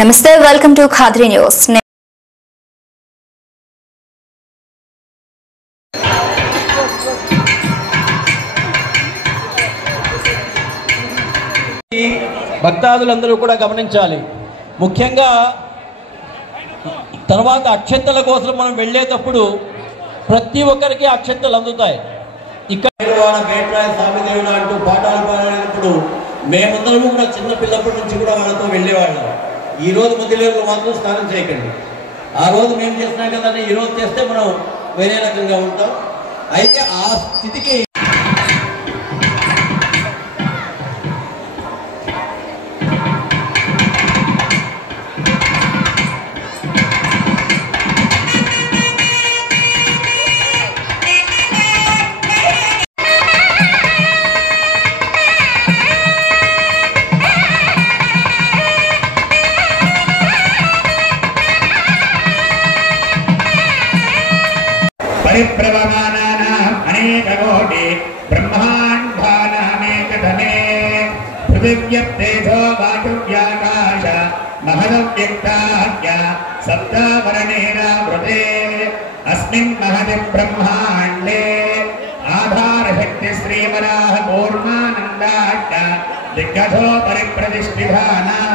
Namaste, welcome to Khadri News. భక్తాదులందరూ కూడా గమనించాలి. ముఖ్యంగా తర్వాత అక్షంతల కోసం మనం వెళ్ళేటప్పుడు ప్రతి ఒక్కరికి అక్షంతలు అందుతాయి. ఇక్కడ బేట్రాయ స్వామిదేవుడు అంటూ పాఠాలు పాడేటప్పుడు మేమందరము కూడా చిన్న పిల్లప్పటి నుంచి కూడా వాళ్ళతో వెళ్ళేవాళ్ళం. ఈ రోజు ముదిలేరులో మాత్రం స్నానం చేయకండి. ఆ రోజు మేము చేస్తున్నాం కదా ఈ రోజు చేస్తే మనం వేరే రకంగా ఉంటాం. అయితే ఆ స్థితికి परिप्रवमानानाम् अनेककोटि ब्रह्माण्डानामेकतमे पृथिव्यप्तेजो वायुव्याकाश महदव्यक्ताद्य सप्तावरणेनावृते अस्मिन् महति ब्रह्माण्डे आधारशक्ति श्रीवराह कूर्मानन्दाच्च दिग्गजो परिप्रतिष्ठितानाः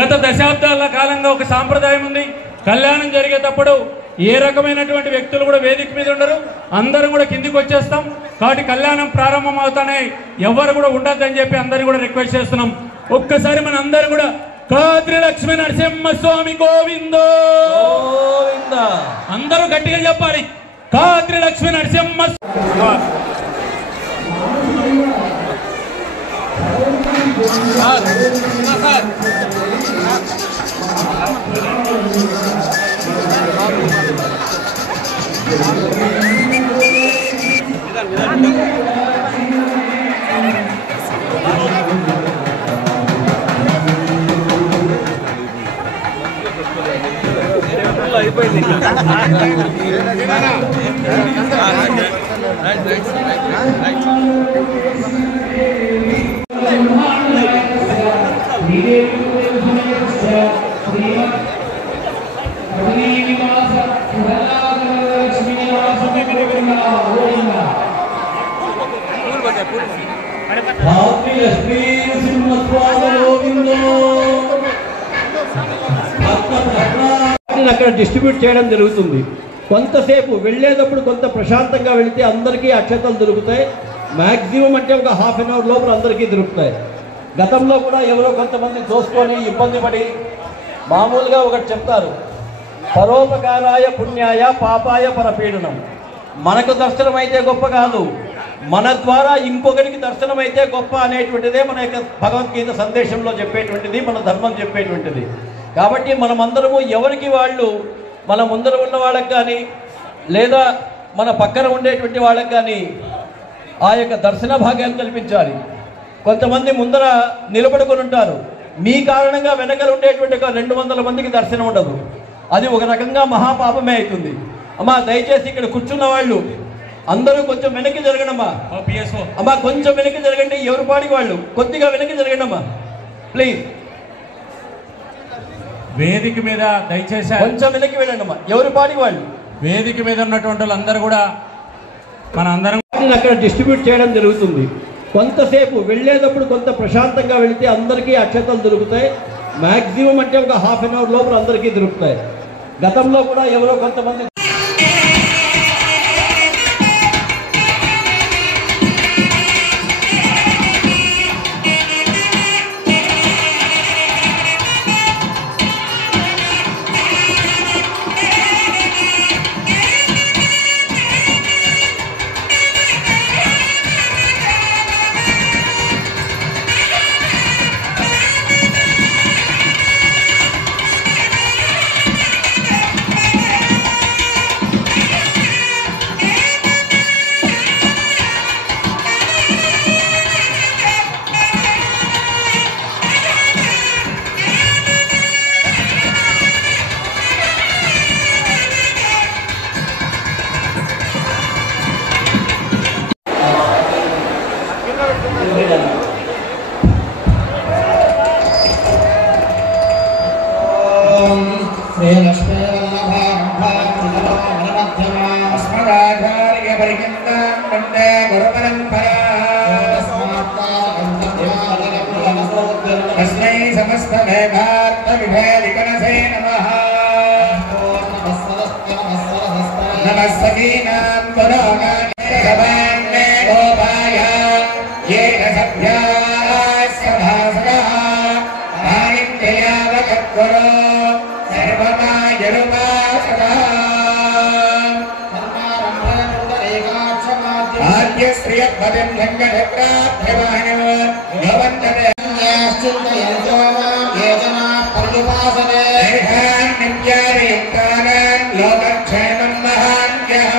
గత దశాబ్దాల కాలంగా ఒక సాంప్రదాయం ఉంది. కళ్యాణం జరిగేటప్పుడు ఏ రకమైనటువంటి వ్యక్తులు కూడా వేదిక మీద ఉండరు, అందరం కూడా కిందికి వచ్చేస్తాం. కాబట్టి కళ్యాణం ప్రారంభం అవుతానే ఎవరు కూడా ఉండద్దని చెప్పి అందరినీ కూడా రిక్వెస్ట్ చేస్తున్నాం. ఒక్కసారి మన అందరూ కూడా ఖాద్రి లక్ష్మీ నరసింహ స్వామి గోవిందో గోవింద అందరూ గట్టిగా చెప్పాలి. ఖాద్రి లక్ష్మీ నరసింహ అక్కడ డిస్ట్రిబ్యూట్ చేయడం జరుగుతుంది. కొంతసేపు వెళ్ళేటప్పుడు కొంత ప్రశాంతంగా వెళితే అందరికీ అక్షతలు దొరుకుతాయి. మ్యాక్సిమం అంటే ఒక హాఫ్ అన్ అవర్ లోపల అందరికీ దొరుకుతాయి. గతంలో కూడా ఎవరో కొంతమంది దోసుకొని ఇబ్బంది పడి మామూలుగా ఒకటి చెప్తారు, పరోపకారాయ పుణ్యాయ పాపాయ పరపీడనం. మనకు దర్శనం అయితే గొప్ప కాదు, మన ద్వారా ఇంకొకరికి దర్శనం అయితే గొప్ప అనేటువంటిదే మన యొక్క భగవద్గీత సందేశంలో చెప్పేటువంటిది, మన ధర్మం చెప్పేటువంటిది. కాబట్టి మనమందరము ఎవరికి వాళ్ళు మన ముందర ఉన్న వాళ్ళకి కానీ లేదా మన పక్కన ఉండేటువంటి వాళ్ళకి కానీ ఆ యొక్క దర్శన భాగ్యాన్ని కల్పించాలి. కొంతమంది ముందర నిలబడుకొని ఉంటారు, మీ కారణంగా వెనకలు ఉండేటువంటి 200 మందికి దర్శనం ఉండదు. అది ఒక రకంగా మహాపాపమే అవుతుంది. అమ్మా దయచేసి ఇక్కడ కూర్చున్న వాళ్ళు అందరూ కొంచెం వెనక్కి జరగండమ్మా. అమ్మా కొంచెం వెనక్కి జరగండి, ఎవరి పాడికి వాళ్ళు కొద్దిగా వెనక్కి జరగండమ్మా ప్లీజ్. వేదిక మీద దయచేసి కొంచెం వెనక్కి వెళ్ళండి అమ్మా, ఎవరి పాడికి వాళ్ళు. వేదిక మీద ఉన్నటువంటి వాళ్ళందరూ కూడా మన అందరం అక్కడ డిస్ట్రిబ్యూట్ చేయడం జరుగుతుంది. కొంతసేపు వెళ్ళేటప్పుడు కొంత ప్రశాంతంగా వెళితే అందరికీ అక్షతలు దొరుకుతాయి. మ్యాక్సిమం అంటే ఒక హాఫ్ అన్ అవర్ లోపల అందరికీ దొరుకుతాయి. గతంలో కూడా ఎవరో కొంతమంది परिचिन्तां वन्दे गुरुपरम्परा तस्मै समस्तमेधार्थविभेदिकनसे नमः नमः सखीनां पुरोगामे गोपाय येन सभ्याः सभासदाः आनिन्द्रियावकत्वरो सर्वमायरुपासदा आद्यश्रियपदं लङ्घनप्राप्यमाणो भवन्तते चिन्तयन्तो ये जनाः पर्युपासते तेषां नित्यादियुक्तानां लोकक्षेमं महान्त्यः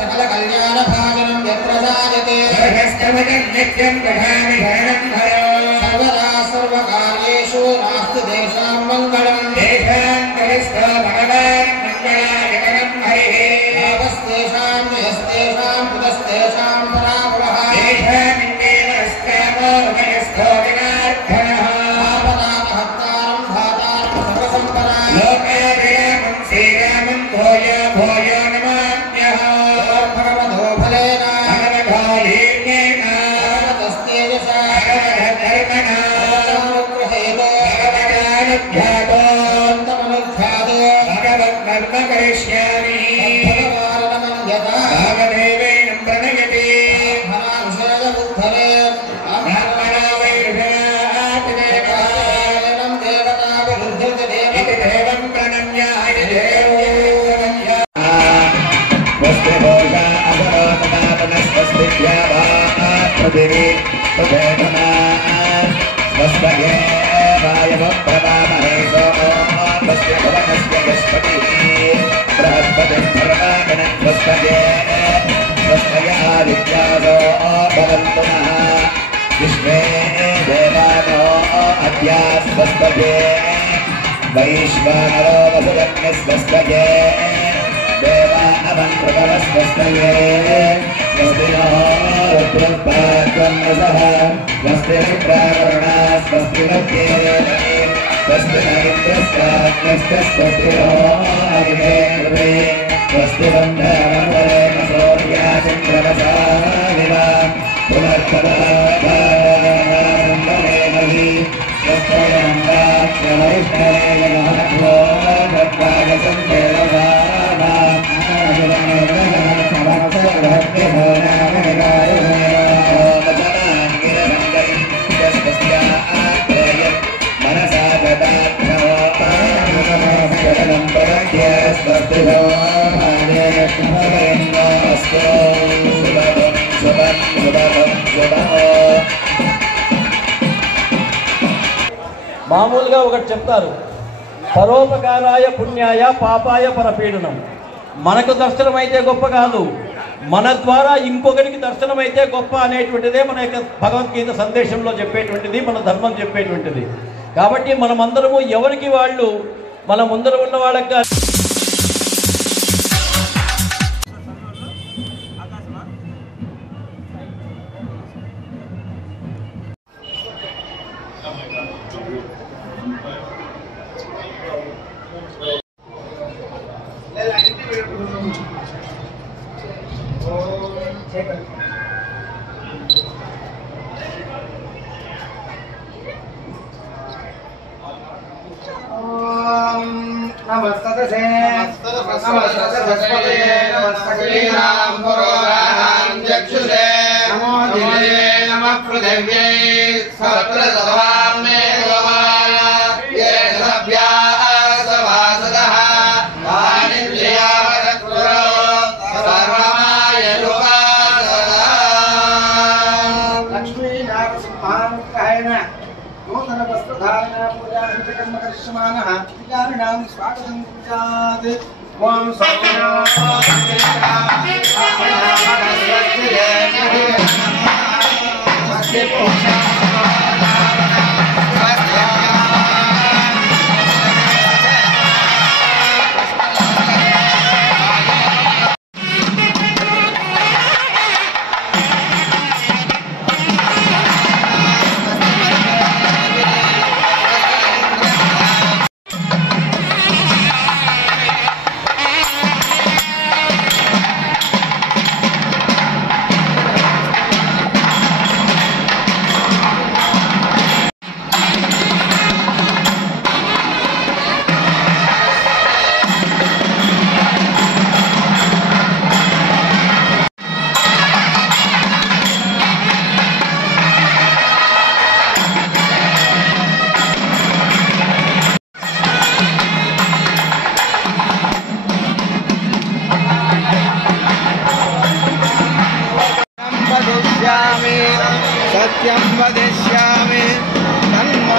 सकलकल्याणभाजनं यत्र साधते सर्वस्तमजं नित्यं दधामि शरणं हरो सर्वदा सर्वकार्येषु नास्ति तेषां मङ्गलं तेषां करिष्ठो भगवान् मङ्गलायकरं हरिः भावस्तेषां जयस्तेषां पुतस्तेषां पराभवः तेषामिन्देव अस्कामो उभयस्थो विनार्थनः आपदामहत्तारं धातारं सर्वसम्पदा लोकाभिरामं श्रीरामं भूयो भूयो नमाम्यः भगवतो फलेन भगवतो हीर्येण भगवतस्तेजसा भगवतकर्मणा भगवतानुग्रहेण भगवतानुध्यातो तमनुध्यातो भगवत्कर्म करिष्यामि भगवानमं यथा भागदेवेनं प्रणयति भरांशेदबुद्धरे ब्राह्मणा वैर्भयातिदेवायनं देवताभिरुध्यते इति देवं प्रणम्य हरिदेवोऽवन्य वस्त्रिभोषा अगरोतनातनस्वस्तिभ्या वा पृथिवी सुभेदना स्वस्वये वायवप्रभामहे सोमो वस्य भवनस्य यस्पतिः बृहस्पतिं सर्वागणस्वस्वये स्वस्वय आदित्यादो भवन्तु नः विश्वे देवानो अद्या स्वस्वये वैश्वानरो वसुरग्निस्वस्वये देवा अवन्त्रवस्वस्वये स्वस्ति नो रुद्रपात्वन्नसः स्वस्ति मित्रावरुणा स्वस्ति नद्येरवने स्वस्ति न इन्द्रस्याग्नस्य स्वस्ति नो अग्नेर्वे स्वस्ति बन्धवन्वरेण सूर्याचन्द्रमसा विवा पुनर्तदाभारम्भरेमहि स्वस्त्ययन्दाख्यवैष्णवेन महत्वो भद्राय सन्देवभामा मनसा गदाभ्यो स्वस्तिभो మామూలుగా ఒకటి చెప్తారు, పరోపకారాయ పుణ్యాయ పాపాయ పరపీడనం. మనకు దర్శనం అయితే గొప్ప కాదు, మన ద్వారా ఇంకొకరికి దర్శనం అయితే గొప్ప అనేటువంటిదే మన యొక్క భగవద్గీత సందేశంలో చెప్పేటువంటిది, మన ధర్మం చెప్పేటువంటిది. కాబట్టి మనమందరము ఎవరికి వాళ్ళు మన ముందర ఉన్న వాళ్ళకి नमस्तते नमस्तते नमस्तकीनां पुरोगानां चक्षुषे नमो दिवे नमः पृथिव्यै सर्वप्रसवां मे भगवान् ये सभ्याः सभासदः आनिन्द्रियावकत्वरो सर्वमायरुपासदा लक्ष्मीनाथसिंहानुग्रहेण नूतन वस्त्रधारण पूजा कर्म करिष्यमानः अधिकारिणां स्वागतं कुर्यात् ओम सर्वनो सत्यं वदिष्यामि तन्म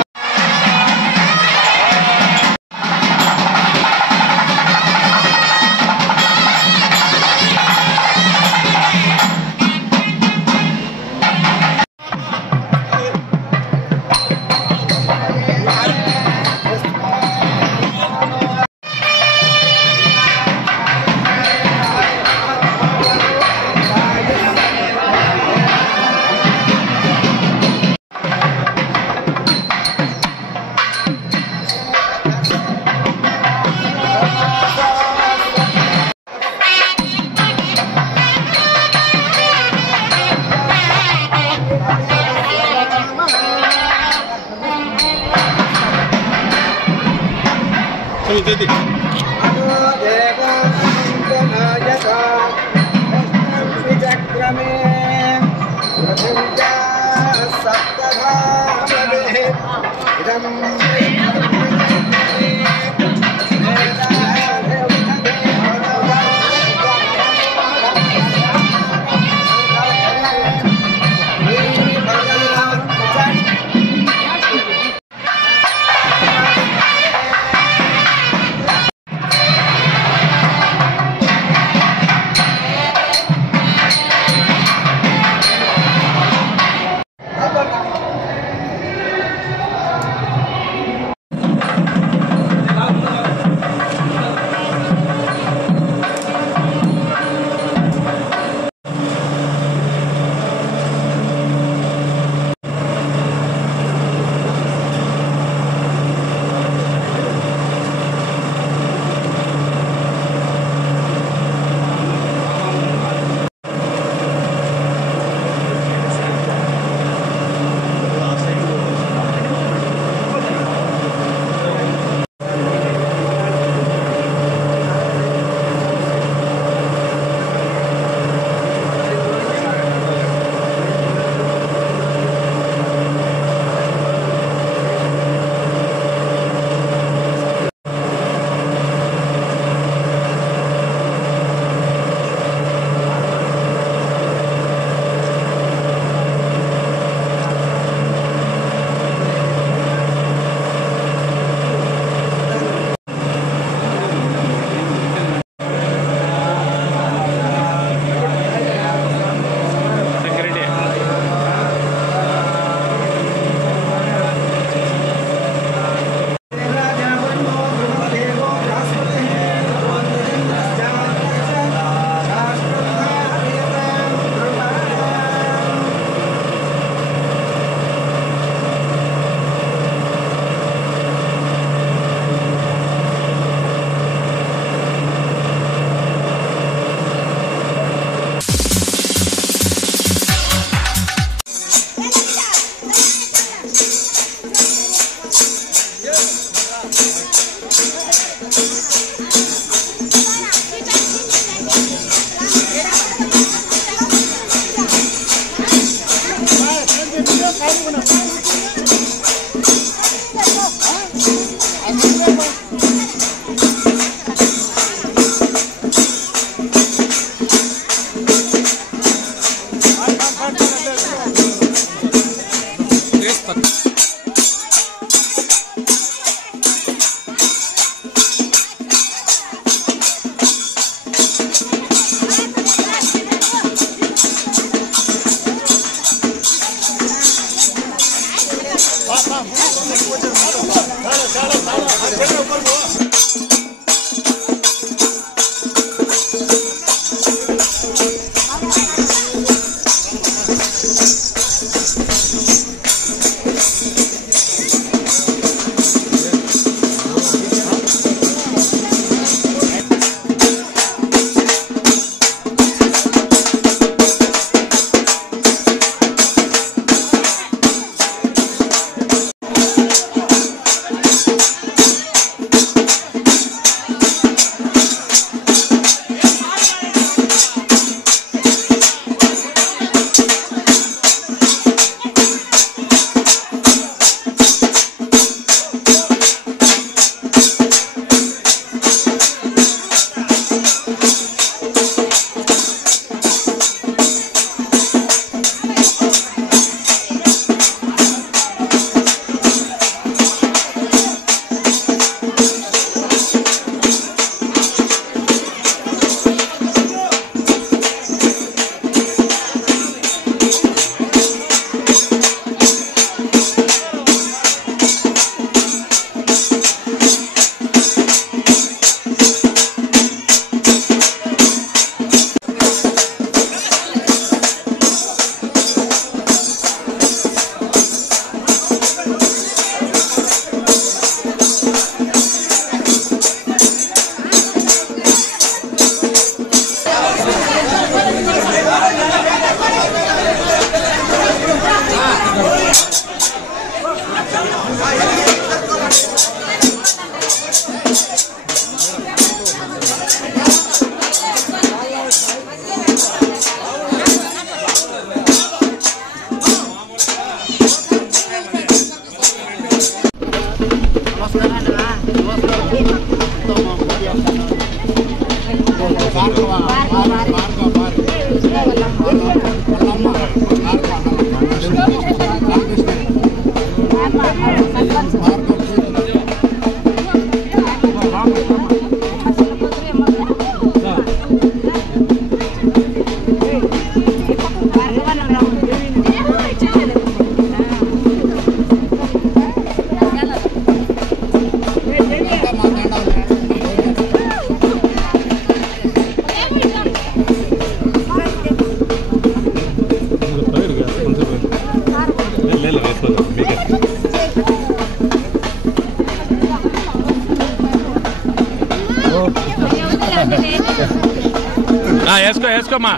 వేసుకోమ్మా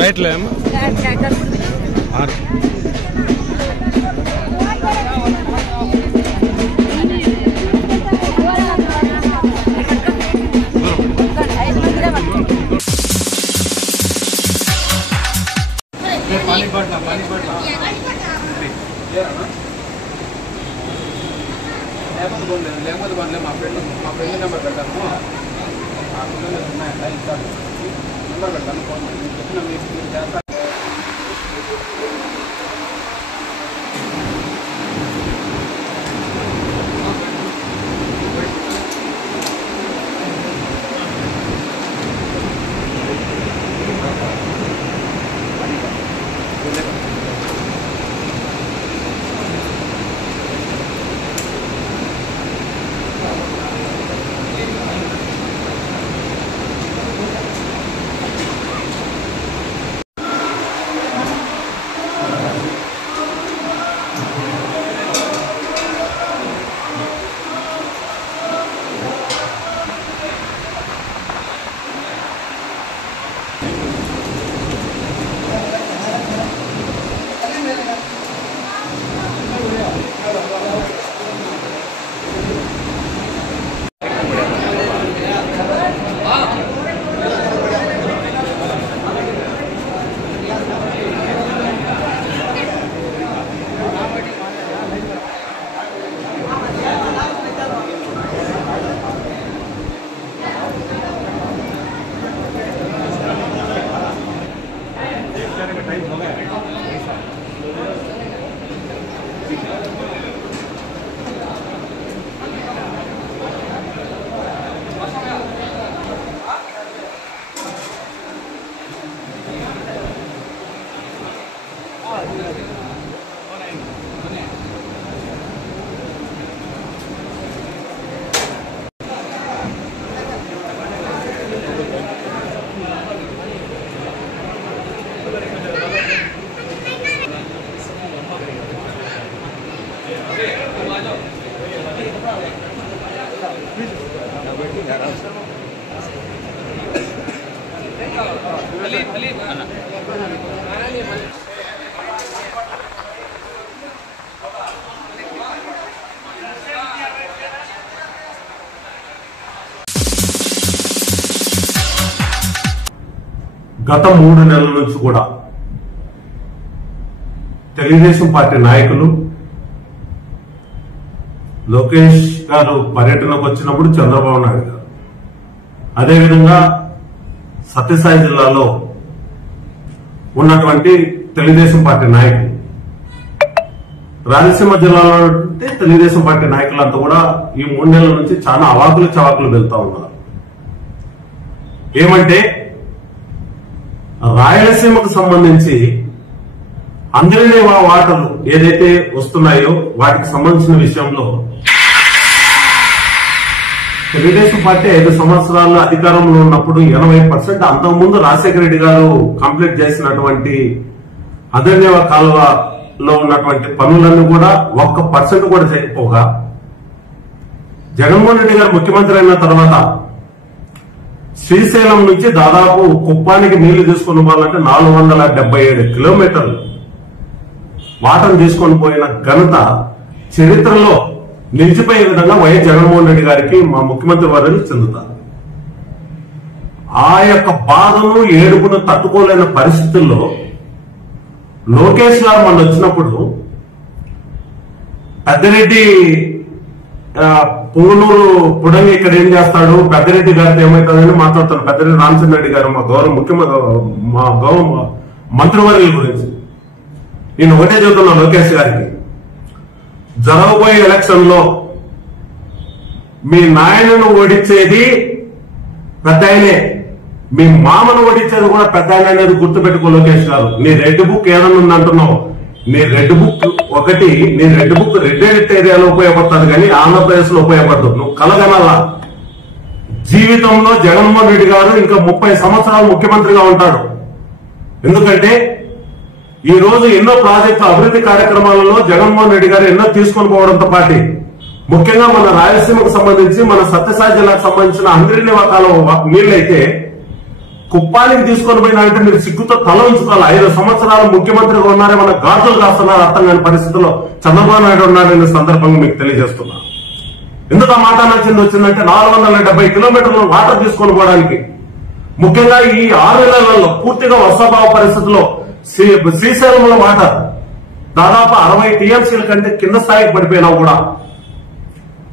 రైట్లో లేకపోతే మా ఫ్రెండ్ నెంబర్ పెట్టాను ఆ పిల్లలు ఉన్నాయంట ఇస్తాను నెంబర్ పెట్టాను ఫోన్ చెప్పిన మీరు చేస్తాను. గత 3 నెలల నుంచి కూడా తెలుగుదేశం పార్టీ నాయకులు లోకేష్ గారు పర్యటనకు వచ్చినప్పుడు చంద్రబాబు నాయుడు గారు, అదేవిధంగా సత్యసాయి జిల్లాలో ఉన్నటువంటి తెలుగుదేశం పార్టీ నాయకులు, రాయలసీమ జిల్లాలో తెలుగుదేశం పార్టీ నాయకులంతా కూడా ఈ 3 నెలల నుంచి చాలా అవాకులు చవాకులు వెళ్తా ఉన్నారు. ఏమంటే రాయలసీమకు సంబంధించి అందరినీ వాటలు ఏదైతే వస్తున్నాయో వాటికి సంబంధించిన విషయంలో తెలుగుదేశం పార్టీ 5 సంవత్సరాల అధికారంలో ఉన్నప్పుడు 80% అంతకుముందు రాజశేఖర రెడ్డి గారు కంప్లీట్ చేసినటువంటి అదన్య కాలువలో ఉన్నటువంటి పనులన్నీ కూడా 1% కూడా చేయకపోగా జగన్మోహన్ రెడ్డి గారు ముఖ్యమంత్రి అయిన తర్వాత శ్రీశైలం నుంచి దాదాపు కుప్పానికి నీళ్లు తీసుకుని పోవాలంటే 477 కిలోమీటర్లు వాటను తీసుకొని పోయిన ఘనత చరిత్రలో నిలిచిపోయే విధంగా వైఎస్ జగన్మోహన్ రెడ్డి గారికి మా ముఖ్యమంత్రి వర్యులు చెందుతారు. ఆ యొక్క బాధను ఏడుపును తట్టుకోలేని పరిస్థితుల్లో లోకేష్ గారు మొన్న వచ్చినప్పుడు పెద్దిరెడ్డి పుంగనూరు పుడంగి ఇక్కడ ఏం చేస్తాడు, పెద్దిరెడ్డి గారితో ఏమవుతుందని మాట్లాడుతాను. పెద్దిరెడ్డి రామచంద్ర రెడ్డి గారు మా గౌరవ మంత్రివర్యుల గురించి నేను ఒకటే చెబుతున్నా లోకేష్ గారికి, జరగబోయే ఎలక్షన్ లో మీ నాయనను ఓడించేది పెద్ద ఆయనే, మీ మామను ఓడించేది కూడా పెద్ద ఆయన అనేది గుర్తుపెట్టుకో లోకేష్ గారు. నీ రెడ్ బుక్ ఏదన్నా ఉంది అంటున్నావు, నీ రెడ్ బుక్ ఒకటి, నీ రెడ్ బుక్ రెడ్ ఏరియాలో ఉపయోగపడుతుంది కానీ ఆంధ్రప్రదేశ్ లో ఉపయోగపడదు. నువ్వు కలగనల్లా జీవితంలో జగన్మోహన్ రెడ్డి గారు ఇంకా 30 సంవత్సరాలు ముఖ్యమంత్రిగా ఉంటాడు. ఎందుకంటే ఈ రోజు ఎన్నో ప్రాజెక్టుల అభివృద్ధి కార్యక్రమాలలో జగన్మోహన్ రెడ్డి గారు ఎన్నో తీసుకొని పోవడంతో పాటు ముఖ్యంగా మన రాయలసీమకు సంబంధించి మన సత్యసాయి జిల్లాకు సంబంధించిన అందరినీ కాలం నీళ్ళైతే కుప్పానికి తీసుకొని పోయినా అంటే మీరు సిగ్గుతో తల ఉంచుకోవాలి. 5 సంవత్సరాలు ముఖ్యమంత్రిగా ఉన్నారే మన ఘాటులు కాస్తున్నారు అర్థం కాని పరిస్థితుల్లో చంద్రబాబు నాయుడు ఉన్నారనే సందర్భంగా మీకు తెలియజేస్తున్నా. ఎందుకు ఆ మాట వచ్చిందంటే 470 కిలోమీటర్లు వాటర్ తీసుకొని పోవడానికి ముఖ్యంగా ఈ 6 నెలలలో పూర్తిగా వర్షాభావ పరిస్థితుల్లో శ్రీశైలంలో వాటర్ దాదాపు 60 టీఎంసీల కంటే కింద స్థాయికి పడిపోయినా కూడా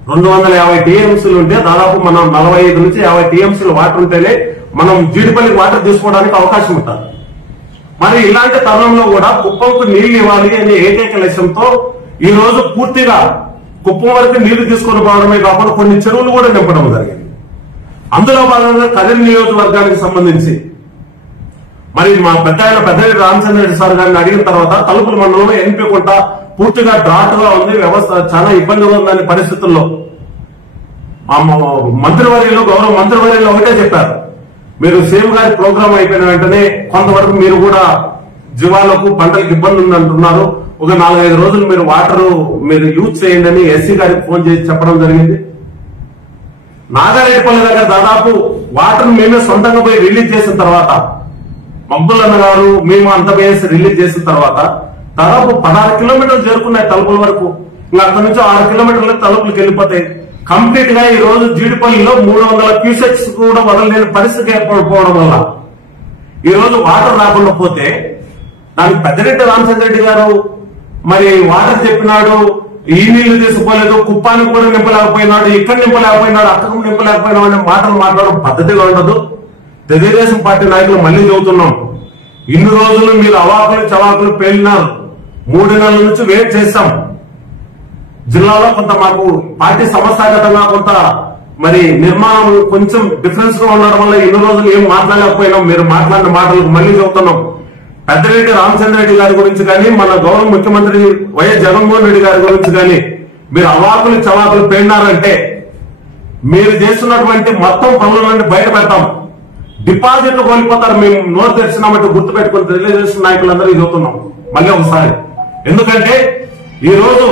250 టీఎంసీలు ఉంటే దాదాపు మనం 45 నుంచి 50 టీఎంసీలు వాటర్ ఉంటేనే మనం జీడిపల్లికి వాటర్ తీసుకోవడానికి అవకాశం ఉంటుంది. మరి ఇలాంటి తరుణంలో కూడా కుప్పంకు నీళ్లు ఇవ్వాలి అనే ఏకైక లక్ష్యంతో ఈ రోజు పూర్తిగా కుప్పం వరకు నీళ్లు తీసుకొని పోవడమే కాకుండా కొన్ని చెరువులు కూడా నింపడం జరిగింది. అందులో భాగంగా కదిరి నియోజకవర్గానికి సంబంధించి మరి మా పెద్దిరెడ్డి రామచంద్ర రెడ్డి సార్ గారిని అడిగిన తర్వాత తలుపుల మండలంలో ఎన్పికుంట పూర్తిగా డ్రాట్ గా ఉంది, వ్యవస్థ చాలా ఇబ్బందిగా ఉందనే పరిస్థితుల్లో మంత్రివర్యులు గౌరవ మంత్రివర్యులు ఒకటే చెప్పారు, మీరు సీఎం గారి ప్రోగ్రాం అయిపోయిన వెంటనే కొంతవరకు మీరు కూడా జీవాలకు పంటలకు ఇబ్బంది ఉంది అంటున్నారు, ఒక 4-5 రోజులు మీరు వాటర్ మీరు యూజ్ చేయండి అని ఎస్సీ గారికి ఫోన్ చేసి చెప్పడం జరిగింది. నాగారెడ్డిపల్లి దగ్గర దాదాపు వాటర్ మేమే సొంతంగా పోయి రిలీజ్ చేసిన తర్వాత మబ్బులన్న గారు మేము అంత వేసి రిలీజ్ చేసిన తర్వాత దాదాపు 16 కిలోమీటర్లు చేరుకున్నాయి తలుపుల వరకు. ఇంకా అక్కడి నుంచి 6 కిలోమీటర్లు తలుపులకు వెళ్ళిపోతాయి. కంప్లీట్ గా ఈ రోజు జీడిపల్లిలో 300 క్యూసెక్స్ కూడా వదలలేని పరిస్థితి ఏర్పడిపోవడం వల్ల ఈ రోజు వాటర్ రాకుండా పోతే దానికి పెద్దిరెడ్డి రామచంద్ర రెడ్డి గారు మరి వాటర్ చెప్పినాడు, ఈ నీళ్లు తీసుకోలేదు, కుప్పానికి కూడా నింపలేకపోయినాడు, ఇక్కడ నింపలేకపోయినాడు, అక్కడికి నింపలేకపోయినాడు అనే మాటలు మాట్లాడడం పద్ధతిగా ఉండదు. తెలుగుదేశం పార్టీ నాయకులు మళ్లీ చెబుతున్నాం, ఇన్ని రోజులు మీరు అవాకులు చవాకులు పేలినారు, 3 నెలల నుంచి వెయిట్ చేస్తాం. జిల్లాలో కొంత మాకు పార్టీ సంస్థాగతంగా కొంత మరి నిర్మాణం కొంచెం డిఫరెన్స్ గా ఉండడం వల్ల ఇన్ని రోజులు ఏం మాట్లాడలేకపోయినాం. మీరు మాట్లాడిన మాటలకు మళ్లీ చెబుతున్నాం, పెద్దిరెడ్డి రామచంద్ర రెడ్డి గారి గురించి కానీ మన గౌరవ ముఖ్యమంత్రి వైఎస్ జగన్మోహన్ రెడ్డి గారి గురించి కానీ మీరు అవాకులు చవాకులు పేలినారంటే మీరు చేస్తున్నటువంటి మొత్తం పనులన్నీ బయట పెడతాం, డిపాజిట్లు కోల్పోతారు. మేము నోరు తెరిచినామంటే గుర్తు పెట్టుకుని తెలుగుదేశం నాయకులందరూ చెబుతున్నాం మళ్ళీ ఒకసారి. ఎందుకంటే ఈ రోజు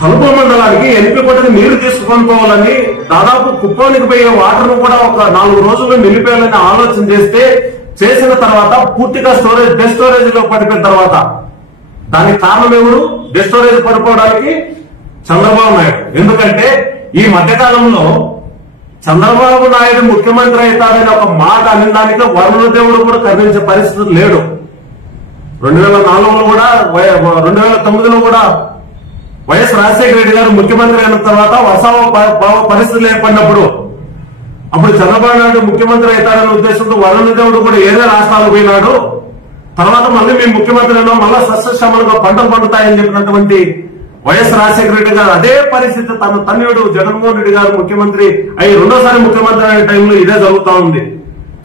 తలుపుల మండలానికి ఎన్నికలకు నీళ్లు తీసుకొని పోవాలని దాదాపు కుప్పానికి పోయే వాటర్ ను కూడా ఒక 4 రోజుల్లో నిలిపేయాలని ఆలోచన చేసిన తర్వాత పూర్తిగా డెస్ట్ స్టోరేజ్ లో పడిపోయిన తర్వాత దానికి కారణం ఎవరు? డెస్ట్ స్టోరేజ్ పడిపోవడానికి చంద్రబాబు నాయుడు. ఎందుకంటే ఈ మధ్యకాలంలో చంద్రబాబు నాయుడు ముఖ్యమంత్రి అవుతాడని ఒక మాట అనే దానికి వరుణదేవుడు కూడా కర్ణించే పరిస్థితి లేడు. 2004లో కూడా 2009లో కూడా వైఎస్ రాజశేఖర రెడ్డి గారు ముఖ్యమంత్రి అయిన తర్వాత వర్షాభావ పరిస్థితులు ఏర్పడినప్పుడు అప్పుడు చంద్రబాబు నాయుడు ముఖ్యమంత్రి అవుతాడనే ఉద్దేశంతో వరుణదేవుడు కూడా ఏదో రాష్ట్రాలకు పోయినాడు. తర్వాత మళ్ళీ మేము ముఖ్యమంత్రి అయినా మళ్ళా సస్యశ్యామలుగా పంటలు పండుతాయని చెప్పినటువంటి వైఎస్ రాజశేఖర రెడ్డి గారు అదే పరిస్థితి తన తనయుడు జగన్మోహన్ రెడ్డి గారు ముఖ్యమంత్రి అయి 2వ ముఖ్యమంత్రి అనే టైంలో ఇదే జరుగుతా ఉంది.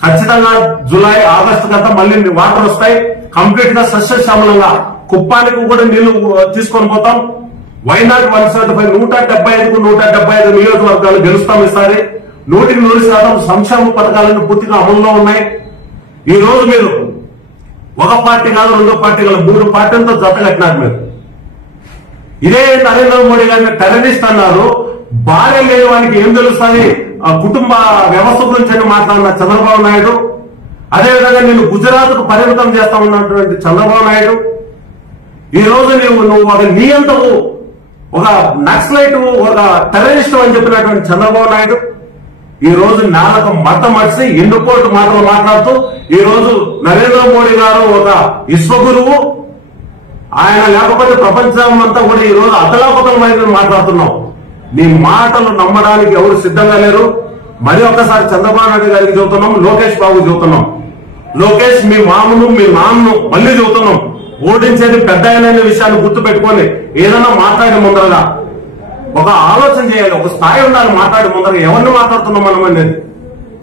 ఖచ్చితంగా జూలై ఆగస్టు కంతా మళ్ళీ వాటర్ వస్తాయి, కంప్లీట్ గా సస్యశ్యామలంగా కుప్పానికి కూడా నీళ్లు తీసుకొని పోతాం. వైనాడు 175 175కు 175 నియోజకవర్గాలు గెలుస్తాం ఈసారి. 100% సంక్షేమ పథకాలను పూర్తిగా అమల్లో ఉన్నాయి. ఈ రోజు మీరు ఒక పార్టీ కాదు, 2వ పార్టీ కాదు, 3 పార్టీలతో జత కట్టినారు మీరు. ఇదే నరేంద్ర మోడీ గారిని టెర్రరిస్ట్ అన్నారు. భార్య లేని వానికి ఏం తెలుస్తుంది కుటుంబ వ్యవస్థ గురించి అని మాట్లాడిన చంద్రబాబు నాయుడు, అదేవిధంగా నేను గుజరాత్ కు పరిమితం చేస్తా ఉన్నటువంటి చంద్రబాబు నాయుడు, ఈ రోజు నువ్వు ఒక నియంత్రవు, ఒక నక్సలైట్, ఒక టెర్రరిస్ట్ అని చెప్పినటువంటి చంద్రబాబు నాయుడు ఈ రోజు నేలకు మత మడిసి ఎన్నుకోటు మాటలు మాట్లాడుతూ ఈ రోజు నరేంద్ర మోడీ గారు ఒక విశ్వగురువు, ఆయన లేకపోతే ప్రపంచం అంతా కూడా ఈ రోజు అతలాకుతలమైన మాట్లాడుతున్నాం. మీ మాటలు నమ్మడానికి ఎవరు సిద్ధంగా లేరు. మరి ఒక్కసారి చంద్రబాబు నాయుడు గారికి చెబుతున్నాం, లోకేష్ బాబు చెబుతున్నాం. లోకేష్ మీ మామను మీ నాన్నను మళ్ళీ చెబుతున్నాం, ఓడించేది పెద్ద ఆయన విషయాన్ని గుర్తు పెట్టుకొని ఏదైనా మాట్లాడే ముందరగా ఒక ఆలోచన చేయాలి, ఒక స్థాయి ఉండాలి. మాట్లాడే ముందరగా ఎవరిని మాట్లాడుతున్నాం మనం అనేది.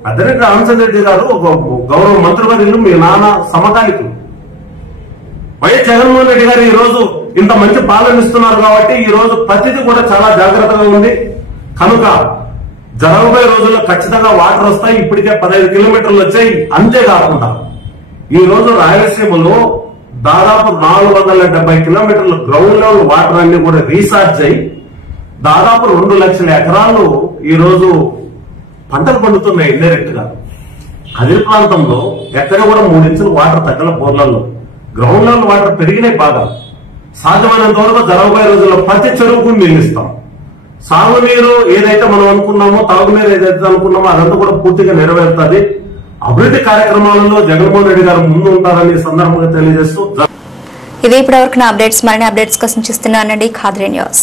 అద్దెరెడ్డి రామచంద్ర రెడ్డి గారు ఒక గౌరవ మంత్రివర్యులు, మీ నాన్న సమకాలికులు. వైఎస్ జగన్మోహన్ రెడ్డి గారు ఈ రోజు ఇంత మంచి పాలన ఇస్తున్నారు కాబట్టి ఈ రోజు ప్రతిదీ కూడా చాలా జాగ్రత్తగా ఉంది. కనుక జరగబోయే రోజుల్లో ఖచ్చితంగా వాటర్ వస్తాయి. ఇప్పటికే 15 కిలోమీటర్లు వచ్చాయి. అంతేకాకుండా ఈ రోజు రాయలసీమలో దాదాపు 470 కిలోమీటర్ల గ్రౌండ్ లెవెల్ వాటర్ అన్ని కూడా రీఛార్జ్ అయ్యి దాదాపు 2 లక్షల ఎకరాలు ఈ రోజు పంటలు పండుతున్నాయి ఇండైరెక్ట్ గా. అదే ప్రాంతంలో ఎక్కడ కూడా 3 ఇంచులు వాటర్ తగ్గల బోర్లలో గ్రౌండ్ లెవెల్ వాటర్ పెరిగినాయి బాగా. సాధ్యమైనంత వరకు జరగబోయే రోజుల్లో ప్రతి చెరువుకు నీళ్ళు ఇస్తాం. సాగునీరు ఏదైతే మనం అనుకున్నామో, తాగునీరు ఏదైతే అనుకున్నామో అదంతా కూడా పూర్తిగా నెరవేరుతుంది. అభివృద్ధి కార్యక్రమాలలో జగన్మోహన్ రెడ్డి గారు ముందు ఉంటారని సందర్భంగా తెలియజేస్తూ ఇది ఇప్పటివరకు నా అప్డేట్స్. మరిన్ని అప్డేట్స్ కోసం చూస్తున్నానండి ఖాద్రీ న్యూస్.